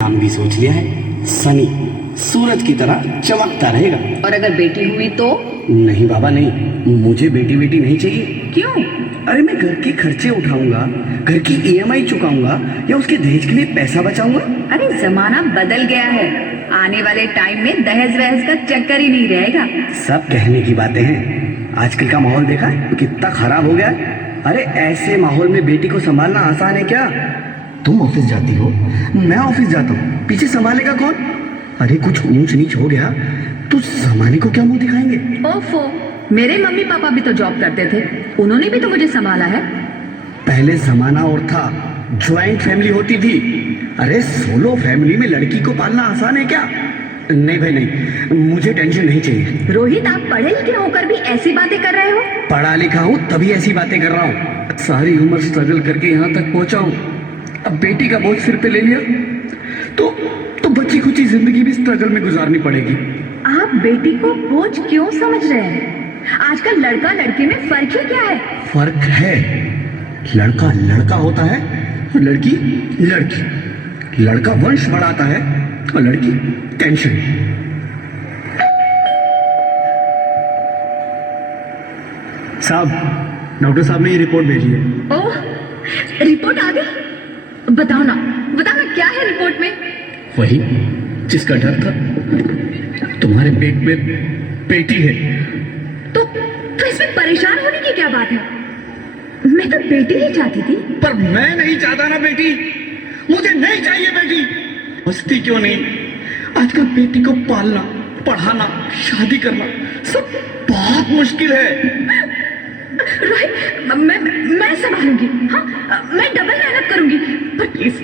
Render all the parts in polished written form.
नाम भी सोच लिया है, सनी। सूरज की तरह चमकता रहेगा। और अगर बेटी हुई तो? नहीं बाबा नहीं, मुझे बेटी बेटी नहीं चाहिए। क्यों? अरे मैं घर के खर्चे उठाऊंगा, घर की ईएमआई चुकाऊंगा या उसके दहेज के लिए पैसा बचाऊंगा। अरे जमाना बदल गया है, आने वाले टाइम में दहेज वहेज का चक्कर ही नहीं रहेगा। सब कहने की बातें हैं, आजकल का माहौल देखा है कितना खराब हो गया है। अरे ऐसे माहौल में बेटी को संभालना आसान है क्या? तुम ऑफिस जाती हो, मैं ऑफिस जाता हूँ, पीछे संभालेगा कौन? अरे कुछ ऊंच नीच हो गया तो जमाने को क्या मुंह दिखाएंगे? ओफो, मेरे मम्मी पापा भी तो जॉब करते थे, उन्होंने भी तो मुझे संभाला है। पहले जमाना और था, ज्वाइंट फैमिली होती थी। अरे सोलो फैमिली में लड़की को पालना आसान है क्या? नहीं भाई नहीं, मुझे टेंशन नहीं चाहिए। रोहित, आप पढ़े लिखे होकर भी ऐसी बातें कर रहे हो? पढ़ा लिखा हूँ तभी ऐसी बातें कर रहा हूँ। सारी उम्र स्ट्रगल करके यहाँ तक पहुंचा हूँ, अब बेटी का बोझ सिर पे ले लिया तो बची खुची जिंदगी भी स्ट्रगल में गुजारनी पड़ेगी। आप बेटी को बोझ क्यों समझ रहे हैं? आजकल लड़का लड़की में फर्क ही क्या है? फर्क है, लड़का लड़का होता है, लड़की लड़की। लड़का वंश बढ़ाता है और लड़की टेंशन। साहब, डॉक्टर साहब ने ये रिपोर्ट भेजी है। ओह, रिपोर्ट आ गई? बताओ ना क्या है रिपोर्ट में? वही जिसका डर था, तुम्हारे पेट में बेटी है। तो इसमें परेशान होने की क्या बात है? मैं तो बेटी ही चाहती थी। पर मैं नहीं चाहता ना बेटी, मुझे नहीं चाहिए बेटी। मस्ती क्यों नहीं, आजकल बेटी को पालना, पढ़ाना, शादी करना सब बहुत मुश्किल है। रोहित, मैं संभालूंगी। हाँ, मैं डबल मेहनत करूंगी। पर प्लीज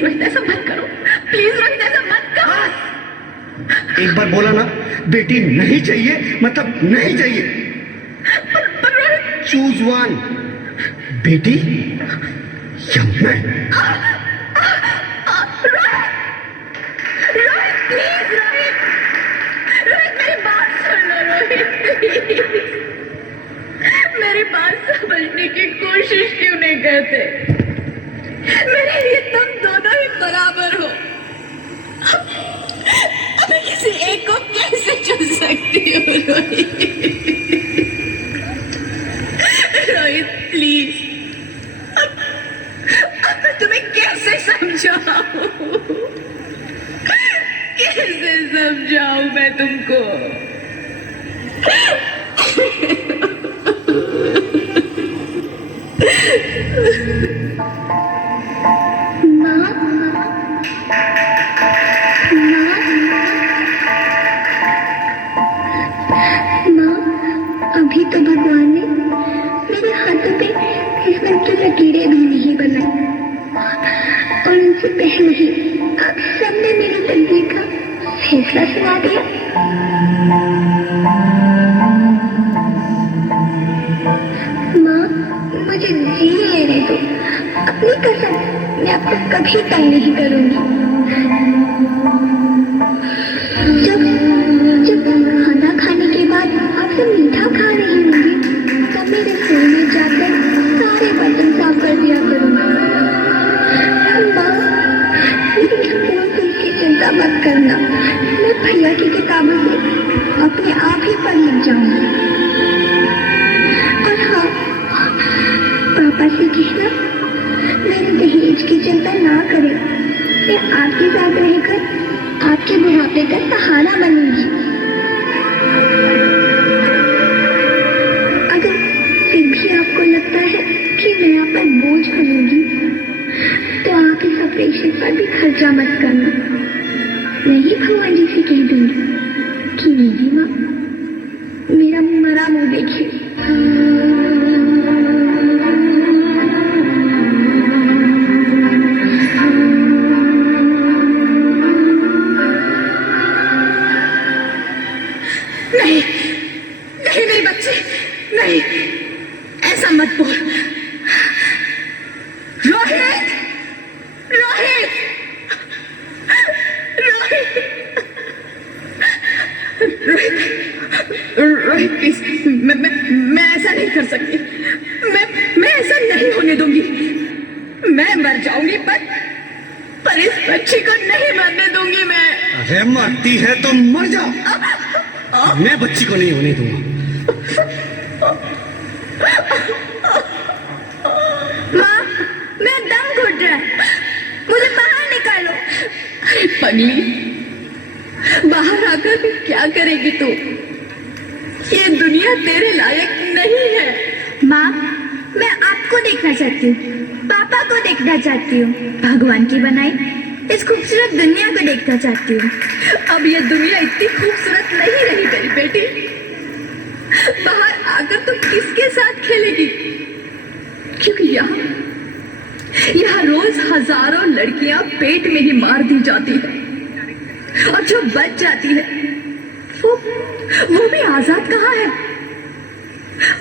रोहित, ऐसा मत करो। प्लीज रोहित, ऐसा मत करो। एक बार बोला ना, बेटी नहीं चाहिए मतलब नहीं चाहिए। पर रोहित, चूज वन, बेटी या मैं। रोहित प्लीज, रोहित मेरी बात सुन लो। रोहित प्लीज, मेरी बात समझने की कोशिश क्यों नहीं करते? मेरे लिए तुम दोनों ही बराबर हो। मैं किसी एक को कैसे चुन सकती हूँ? रोहित प्लीज, अब मैं तुम्हें कैसे समझाऊं? कैसे समझाऊं मैं तुमको? अभी तो भगवान ने मेरे हाथों पे किस्मत की लकीरें भी नहीं बनाई, और उनसे पहले ही आप सबने मेरी तकदीर का फैसला सुना दिया। माँ, मुझे जी लेने दो। अपनी कसम, मैं आपको कभी तंग नहीं करूंगी। जब खाना खाने के बाद आपसे मीठा खा रही होंगी, तब मेरे रसोई में जाकर सारे बर्तन साफ कर दिया करूंगी। माँ, मेरी स्कूल की चिंता मत करना, मैं भैया की किताबों से अपने आप ही पढ़ लिख जाऊंगी। और हाँ, पापा से कहना मेरे दहेज की चिंता ना करें, मैं आपके साथ रहकर आपके बुढ़ापे का सहारा बनूंगी। अगर फिर भी आपको लगता है कि मैं आप पर बोझ बनूंगी, तो आप इस ऑपरेशन पर भी खर्चा मत करना। मैं ही भगवान जी से कह दूंगी कि मेरी माँ मेरा मरा मुंह देखिए। नहीं मेरे बच्चे, नहीं, ऐसा मत बोल। रोहित, रोहित, रोहित प्लीज, मैं ऐसा नहीं कर सकती। मैं ऐसा नहीं होने दूंगी। मैं मर जाऊंगी पर पर इस बच्ची को नहीं मरने दूंगी मैं। अरे मरती है तो मर जा, मैं बच्ची को नहीं होने दूंगा। माँ, मैं दम घुट रहा है, मुझे बाहर निकालो। अरे पगली, बाहर आकर भी क्या करेगी तू? ये दुनिया तेरे लायक नहीं है। माँ, मैं आपको देखना चाहती हूँ, पापा को देखना चाहती हूँ, भगवान की बनाई इस खूबसूरत दुनिया को देखना चाहती हूँ। अब ये दुनिया इतनी खूबसूरत नहीं रही मेरी बेटी। बाहर आकर तुम किसके साथ खेलेगी? क्योंकि यहाँ रोज हजारों लड़कियां पेट में ही मार दी जाती है, और जो बच जाती है वो भी आजाद कहाँ है?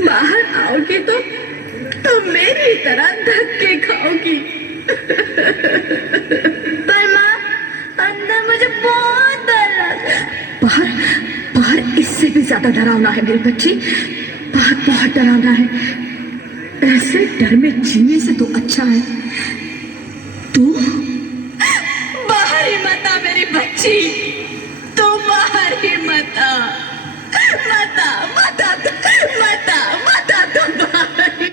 बाहर आओगी तो मेरी तरह धक्के खाओगी। पर माँ, अंदर मुझे बहुत डर लग रहा है। बाहर इससे भी ज्यादा डरावना है मेरी बच्ची, बाहर बहुत डरावना है। ऐसे डर में जीने से तो अच्छा है तू बाहर ही मत आ मेरी बच्ची, तू बाहर ही मत आ, मत आ, मत आ, मत आ, मत आ, तू बाहर ही।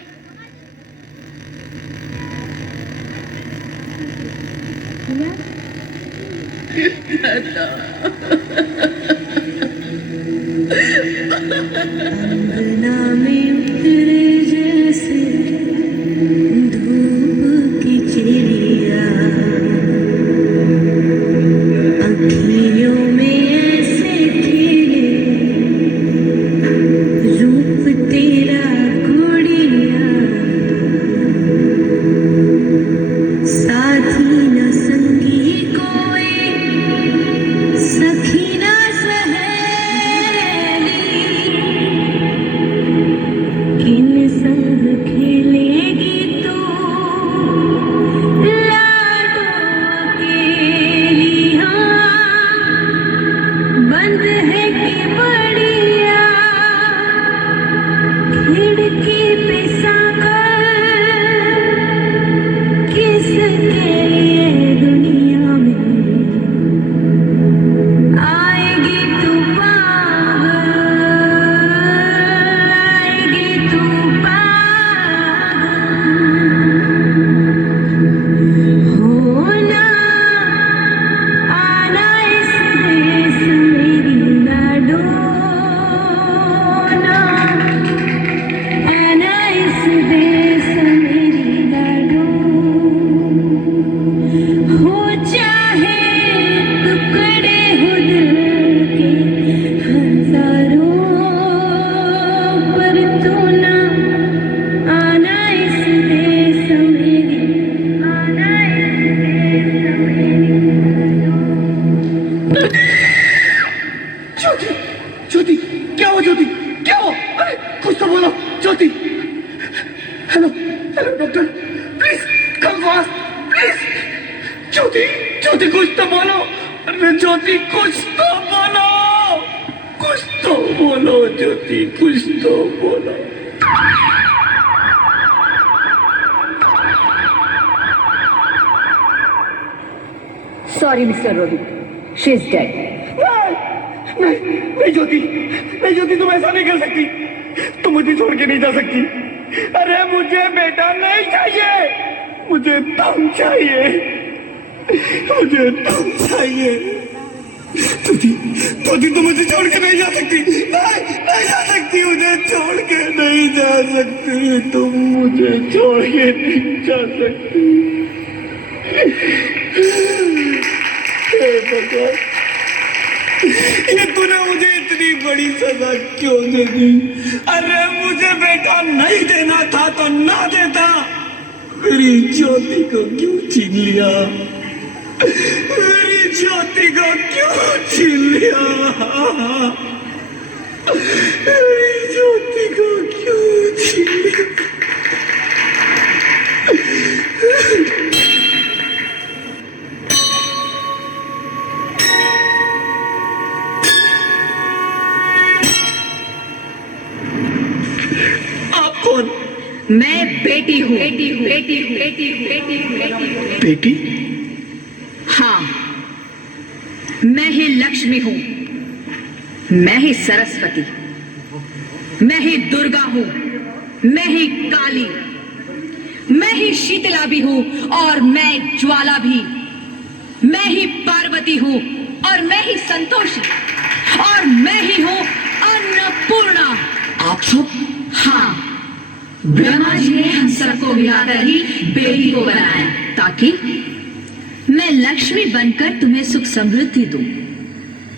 अंगना में उतरे जैसे धूप की चिड़िया, अखियों में ऐसे खिले रूप तेरा गुड़िया, साथी न संगी कोई, सखी न सहेली, किन संग खेलेगी तू लाडो अकेली। हाँ, बंद है कि बढ़िया खिड़की पे साकर, किसके लिए दुनिया में आएगी तू पागल, आएगी तू पागल। होना आना इस देश मेरी लाडो ना, आना इस देश मेरी लाडो। हो चाहे टुकड़े हो दिल के हजारों, पर तू ना आना इस देश मेरी, आना इस देश मेरी लाडो। ज्योति, ज्योति, क्या हो ज्योति, क्या हो? अरे कुछ तो बोलो Jyoti. Hello, hello doctor, please come fast, please. Jyoti, Jyoti कुछ तो बोलो। अरे ज्योति कुछ तो बोलो, कुछ तो बोलो ज्योति, कुछ तो बोलो। Sorry, Mr. Rohit, she is dead. नहीं, नहीं ज्योति, नहीं ज्योति, तुम ऐसा नहीं कर सकती, तुम मुझे छोड़ के नहीं जा सकती। अरे मुझे बेटा नहीं चाहिए, मुझे तुम चाहिए, मुझे तुम चाहिए। ज्योति, ज्योति तुम मुझे छोड़ के नहीं जा सकती, नहीं, नहीं जा सकती, मुझे छोड़ के नहीं जा सकती, तुम मुझे छोड़ के नहीं जा सकती। हे भगवान, ये तूने मुझे इतनी बड़ी सजा क्यों दे दी? अरे मुझे बेटा नहीं देना था तो ना देता, मेरी ज्योति को क्यों छीन लिया? मेरी ज्योति को क्यों छीन लिया? मेरी ज्योति को क्यों छीन लिया? मैं बेटी हूँ, बेटी हूँ, बेटी हूँ, बेटी हूँ, बेटी हूँ, बेटी हूँ। बेटी? मैं ही लक्ष्मी हूं, मैं ही सरस्वती, मैं ही दुर्गा हूं, मैं ही काली, मैं ही शीतला भी हूं और मैं ज्वाला भी, मैं ही पार्वती हूं और मैं ही संतोषी, और मैं ही हूं अन्नपूर्णा। आप सब? हाँ, ब्रह्मा जी ने हम सबको मिलाकर ही बेटी को बनाया ताकि मैं लक्ष्मी बनकर तुम्हें सुख समृद्धि दूं,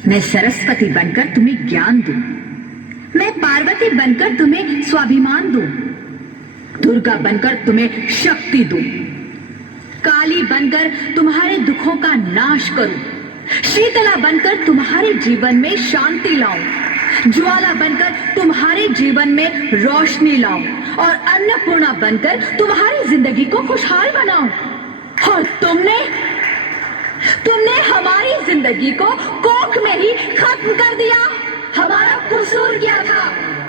मैं सरस्वती बनकर तुम्हें ज्ञान दूं, मैं पार्वती बनकर तुम्हें स्वाभिमान दूं, दुर्गा बनकर तुम्हें शक्ति दूं, काली बनकर तुम्हारे दुखों का नाश करूं, शीतला बनकर तुम्हारे जीवन में शांति लाऊं, ज्वाला बनकर तुम्हारे जीवन में रोशनी लाऊं और अन्नपूर्णा बनकर तुम्हारी जिंदगी को खुशहाल बनाऊं। और तुमने हमारी जिंदगी को कोख में ही खत्म कर दिया। हमारा कसूर क्या था?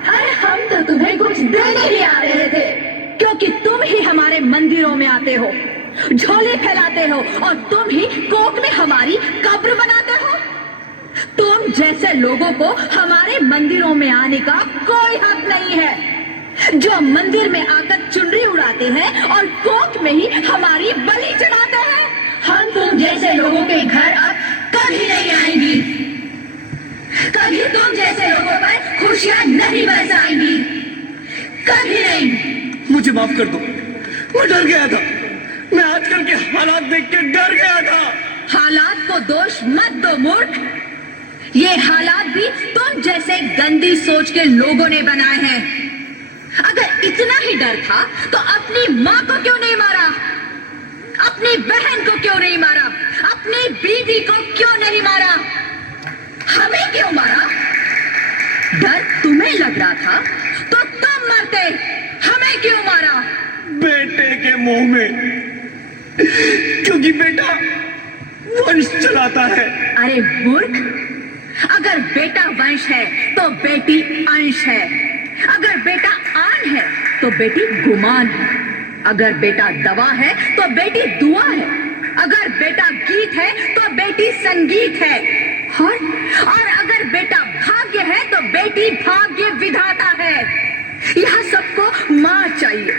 अरे हम तो तुम्हें कुछ देने ही आ रहे थे, क्योंकि तुम ही हमारे मंदिरों में आते हो, झोले फैलाते हो और तुम ही कोख में हमारी कब्र बनाते हो। तुम जैसे लोगों को हमारे मंदिरों में आने का कोई हक नहीं है, जो मंदिर में आकर चुनरी उड़ाते हैं और कोख में ही हमारी बलि चढ़ाते हैं। हम तुम जैसे लोगों के घर अब कभी नहीं आएंगी, कभी तुम जैसे लोगों पर खुशियां नहीं बरसाएंगी, कभी नहीं। मुझे माफ कर दो, मैं डर गया था। मैं आजकल के हालात देख के डर गया था। हालात को दोष मत दो मूर्ख, ये हालात भी तुम जैसे गंदी सोच के लोगों ने बनाए हैं। अगर इतना ही डर था तो अपनी माँ को क्यों नहीं मारा, अपनी बहन को क्यों नहीं मारा, अपनी बीवी को क्यों नहीं मारा, हमें क्यों मारा? डर तुम्हें लग रहा था तो तुम मरते, हमें क्यों मारा? बेटे के मुंह में, क्योंकि बेटा वंश चलाता है। अरे मूर्ख, अगर बेटा वंश है तो बेटी अंश है, अगर बेटा आन है तो बेटी गुमान है, अगर बेटा दवा है तो बेटी दुआ है, अगर बेटा गीत है तो बेटी संगीत है, और अगर बेटा भाग्य है तो बेटी भाग्य विधाता है। यहाँ सबको माँ चाहिए,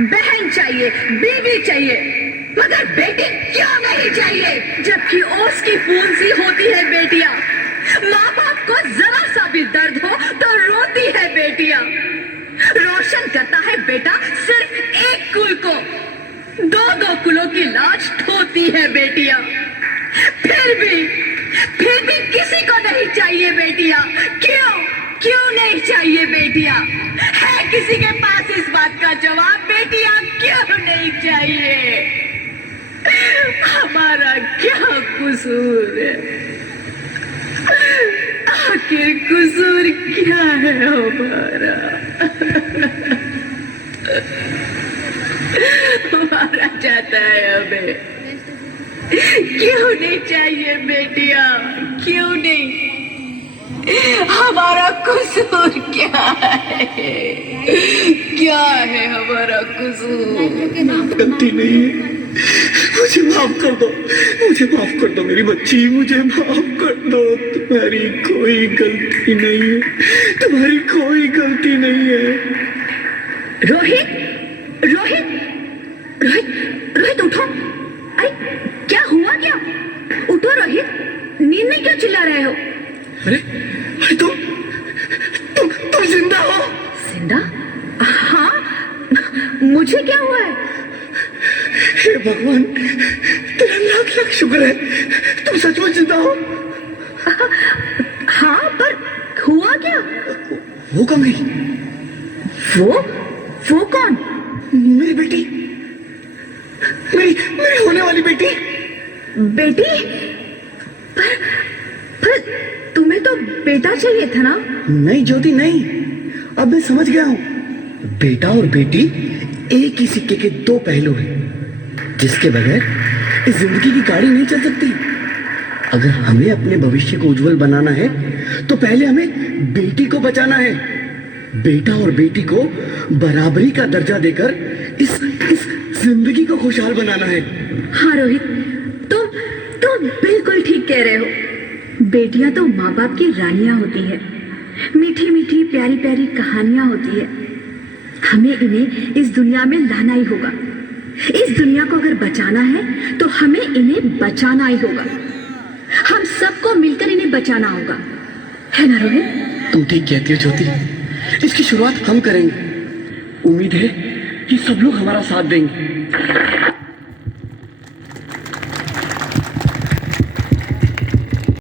बहन चाहिए, बीवी चाहिए, मगर बेटी क्यों नहीं चाहिए? जबकि ओस की फूल सी होती है बेटियां, माँ बाप को जरा सा भी दर्द हो तो रोती है बेटियां। रोशन करता है बेटा सिर्फ एक कुल को, दो कुलों की लाज ढोती है बेटियां। फिर भी किसी को नहीं चाहिए बेटियां। क्यों नहीं चाहिए बेटियां? है किसी के पास इस बात का जवाब? बेटियां क्यों नहीं चाहिए? हमारा क्या कसूर है? आखिर कसूर क्या है हमारा? मारा जाता है हमें। क्यों नहीं चाहिए बेटियां? क्यों नहीं? हमारा कसूर क्या है? क्या है हमारा कसूर? गलती नहीं है, मुझे माफ कर दो, मुझे माफ कर दो मेरी बच्ची, मुझे माफ कर दो। तुम्हारी कोई गलती नहीं है, तुम्हारी कोई गलती नहीं है। रोहित, रोहित, रोहित, रोहित उठो। अरे क्या हुआ क्या? उठो रोहित, नींद में क्यों चिल्ला रहे हो? अरे तुम जिंदा हो? जिंदा? हाँ, मुझे क्या हुआ है? हे भगवान, तेरा लाख लाख शुक्र है, तुम सचमुच जिंदा हो। हाँ, पर हुआ क्या? वो कौन गई? वो कौन? मेरी बेटी, मेरी होने वाली बेटी। बेटी? पर तुम्हें तो बेटा चाहिए था ना? नहीं ज्योति नहीं, अब मैं समझ गया हूँ। बेटा और बेटी एक ही सिक्के के दो पहलू हैं, जिसके बगैर इस जिंदगी की गाड़ी नहीं चल सकती। अगर हमें अपने भविष्य को उज्जवल बनाना है तो पहले हमें बेटी को बचाना है। बेटा और बेटी को बराबरी का दर्जा देकर इस जिंदगी को खुशहाल बनाना है। हाँ रोहित, तुम बिल्कुल ठीक कह रहे हो। बेटियां तो माँ बाप की रानियां होती है, मीठी मीठी प्यारी प्यारी कहानियां होती है। हमें इन्हें इस दुनिया में लाना ही होगा। इस दुनिया को अगर बचाना है तो हमें इन्हें बचाना ही होगा। हम सबको मिलकर इन्हें बचाना होगा, है ना रोहित? तुम ठीक कहती हो ज्योति, इसकी शुरुआत हम करेंगे। उम्मीद है कि सब लोग हमारा साथ देंगे।